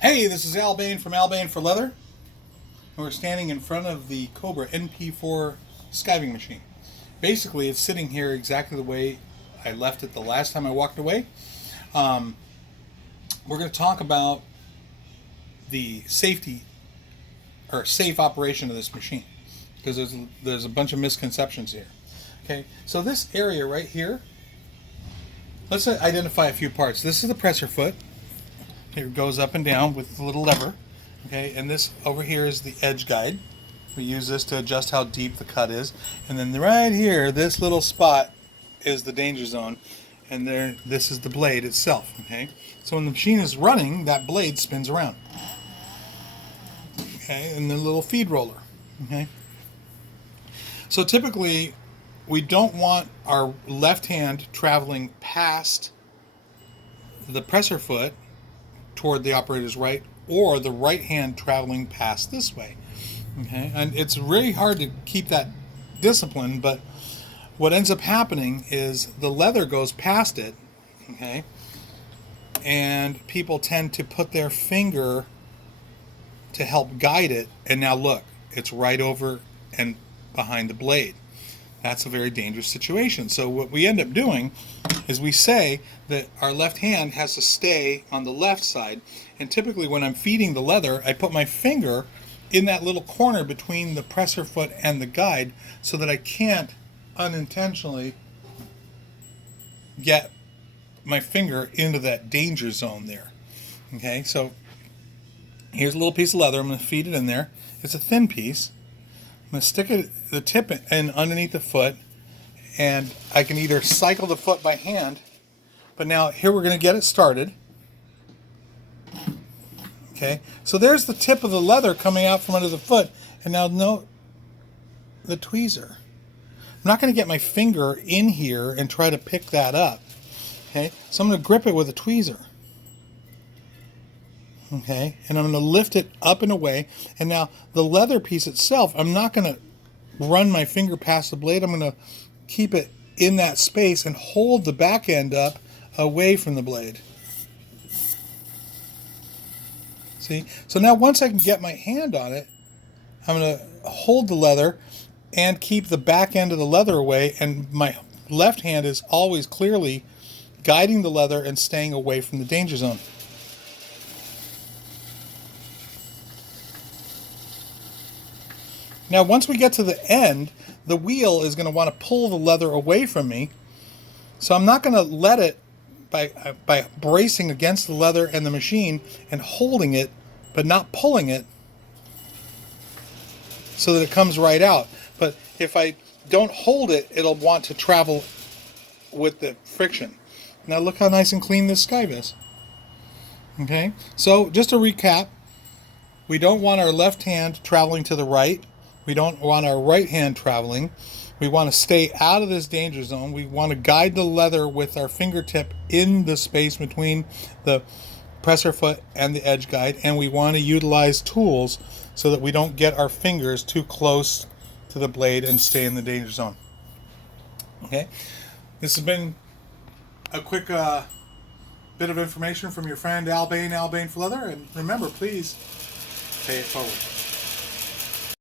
Hey, this is Al Bain from Al Bain for Leather, and we're standing in front of the Cobra NP4 skiving machine. Basically, it's sitting here exactly the way I left it the last time I walked away. Um, we're going to talk about the safety or safe operation of this machine because there's a bunch of misconceptions here. Okay, so this area right here, let's identify a few parts. This is the presser foot. It goes up and down with the little lever. Okay, and this over here is the edge guide. We use this to adjust how deep the cut is. And then right here, this little spot is the danger zone. And there, this is the blade itself. Okay, so when the machine is running, that blade spins around. Okay, and the little feed roller. Okay, so typically we don't want our left hand traveling past the presser foot toward the operator's right, or the right hand traveling past this way. Okay, and it's really hard to keep that discipline, but what ends up happening is the leather goes past it, okay, and people tend to put their finger to help guide it, and now look, it's right over and behind the blade. That's a very dangerous situation. So what we end up doing is we say that our left hand has to stay on the left side, and typically when I'm feeding the leather, I put my finger in that little corner between the presser foot and the guide so that I can't unintentionally get my finger into that danger zone there. Okay, so here's a little piece of leather. I'm going to feed it in there. It's a thin piece. I'm going to stick it, the tip in underneath the foot, and I can either cycle the foot by hand, but now here we're going to get it started. Okay, so there's the tip of the leather coming out from under the foot, and now note the tweezer. I'm not going to get my finger in here and try to pick that up. Okay, so I'm going to grip it with a tweezer. Okay, and I'm going to lift it up and away, and now the leather piece itself, I'm not going to run my finger past the blade. I'm going to keep it in that space and hold the back end up away from the blade. See, so now once I can get my hand on it, I'm going to hold the leather and keep the back end of the leather away, and my left hand is always clearly guiding the leather and staying away from the danger zone. Now once we get to the end, the wheel is going to want to pull the leather away from me. So I'm not going to let it by bracing against the leather and the machine and holding it, but not pulling it so that it comes right out. But if I don't hold it, it'll want to travel with the friction. Now look how nice and clean this skive is. Okay, so just to recap, we don't want our left hand traveling to the right. We don't want our right hand traveling. We want to stay out of this danger zone. We want to guide the leather with our fingertip in the space between the presser foot and the edge guide, and we want to utilize tools so that we don't get our fingers too close to the blade and stay in the danger zone. Okay, this has been a quick bit of information from your friend Al Bain for Leather, and remember, please pay it forward.